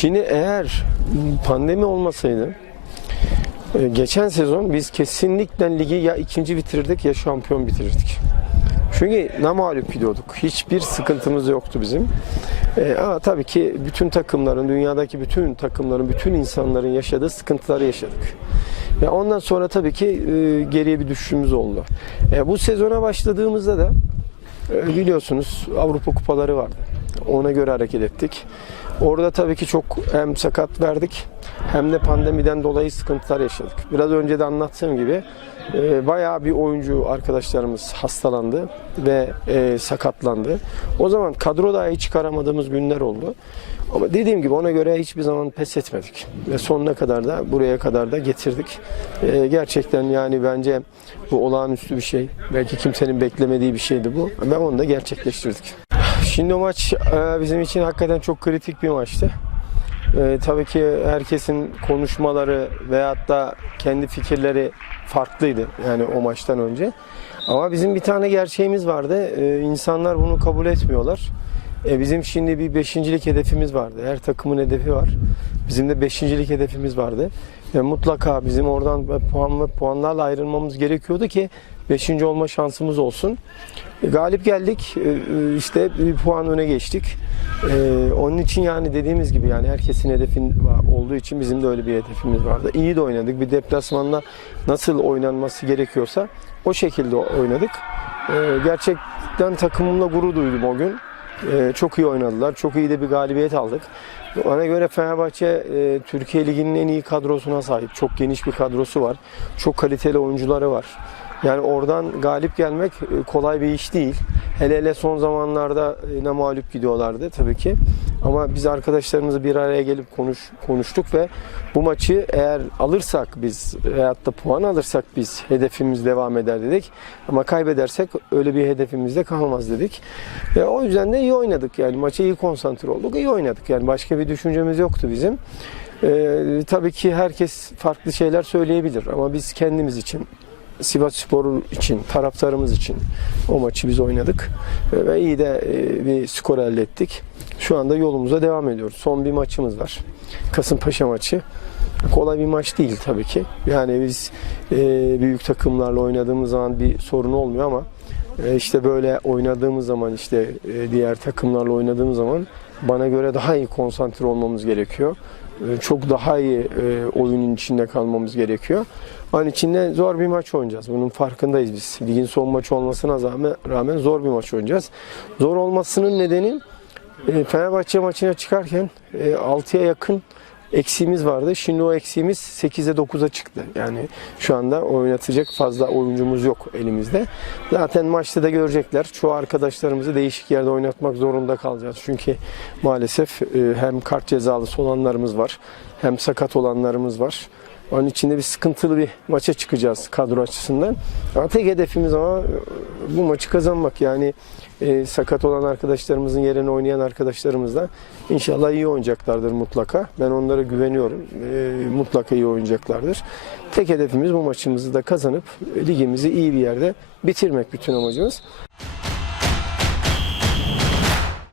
Şimdi eğer pandemi olmasaydı e, geçen sezon biz kesinlikle ligi ya ikinci bitirirdik ya şampiyon bitirirdik. Çünkü namalüp gidiyorduk. Hiçbir sıkıntımız yoktu bizim. E, ama tabii ki bütün takımların, dünyadaki bütün takımların, bütün insanların yaşadığı sıkıntıları yaşadık. Ve ondan sonra tabii ki e, geriye bir düşüşümüz oldu. E, bu sezona başladığımızda da e, biliyorsunuz Avrupa kupaları vardı. Ona göre hareket ettik. Orada tabii ki çok hem sakat verdik hem de pandemiden dolayı sıkıntılar yaşadık. Biraz önce de anlattığım gibi e, bayağı bir oyuncu arkadaşlarımız hastalandı ve e, sakatlandı. O zaman kadro dahi çıkaramadığımız günler oldu. Ama dediğim gibi ona göre hiçbir zaman pes etmedik. Ve sonuna kadar da buraya kadar da getirdik. E, gerçekten yani bence bu olağanüstü bir şey. Belki kimsenin beklemediği bir şeydi bu. Ve onu da gerçekleştirdik. Şimdi o maç e, bizim için hakikaten çok kritik bir maçtı. E, tabii ki herkesin konuşmaları veyahut da kendi fikirleri farklıydı yani o maçtan önce. Ama bizim bir tane gerçeğimiz vardı. E, insanlar bunu kabul etmiyorlar. E, bizim şimdi bir beşincilik hedefimiz vardı. Her takımın hedefi var. Bizim de beşincilik hedefimiz vardı. Ve mutlaka bizim oradan puan ve puanlarla ayrılmamız gerekiyordu ki beşinci olma şansımız olsun. E, galip geldik. E, e, işte bir puan öne geçtik. Onun için yani dediğimiz gibi yani herkesin hedefin olduğu için bizim de öyle bir hedefimiz vardı. İyi de oynadık. Bir deplasmanda nasıl oynanması gerekiyorsa o şekilde oynadık. Gerçekten takımımla gurur duydum o gün. Çok iyi oynadılar. Çok iyi de bir galibiyet aldık. Ona göre Fenerbahçe Türkiye Ligi'nin en iyi kadrosuna sahip. Çok geniş bir kadrosu var. Çok kaliteli oyuncuları var. Yani oradan galip gelmek e, kolay bir iş değil. Hele hele son zamanlarda e, ne mağlup gidiyorlardı tabii ki. Ama biz arkadaşlarımızı bir araya gelip konuş, konuştuk ve bu maçı eğer alırsak biz veyahut da puan alırsak biz hedefimiz devam eder dedik. Ama kaybedersek öyle bir hedefimiz de kalmaz dedik. Ve o yüzden de iyi oynadık yani maça iyi konsantre olduk, iyi oynadık yani başka bir düşüncemiz yoktu bizim. Ee, tabii ki herkes farklı şeyler söyleyebilir ama biz kendimiz için Sivas Spor için, taraftarımız için o maçı biz oynadık Ve- ve iyi de e, bir skor elde ettik. Şu anda yolumuza devam ediyoruz. Son bir maçımız var. Kasımpaşa maçı. Kolay bir maç değil tabii ki. Yani biz e, büyük takımlarla oynadığımız zaman bir sorun olmuyor ama e, işte böyle oynadığımız zaman işte diğer takımlarla oynadığımız zaman bana göre daha iyi konsantre olmamız gerekiyor. E, Çok daha iyi e, oyunun içinde kalmamız gerekiyor. Onun içinde zor bir maç oynayacağız. Bunun farkındayız biz. Ligin son maçı olmasına rağmen- zor bir maç oynayacağız. Zor olmasının nedeni e, Fenerbahçe maçına çıkarken e, 6'ya yakın eksiğimiz vardı. Şimdi o eksiğimiz 8'e 9'a çıktı. Yani şu anda oynatacak fazla oyuncumuz yok elimizde. Zaten maçta da görecekler. Çoğu arkadaşlarımızı değişik yerde oynatmak zorunda kalacağız. Çünkü maalesef e, hem kart cezalısı olanlarımız var hem sakat olanlarımız var. Onun içinde bir sıkıntılı bir maça çıkacağız kadro açısından. Ama tek hedefimiz ama e, bu maçı kazanmak. Yani e, sakat olan arkadaşlarımızın yerine oynayan arkadaşlarımız da inşallah iyi oynayacaklardır mutlaka. Ben onlara güveniyorum. E, mutlaka iyi oynayacaklardır. Tek hedefimiz bu maçımızı da kazanıp ligimizi iyi bir yerde bitirmek bütün amacımız.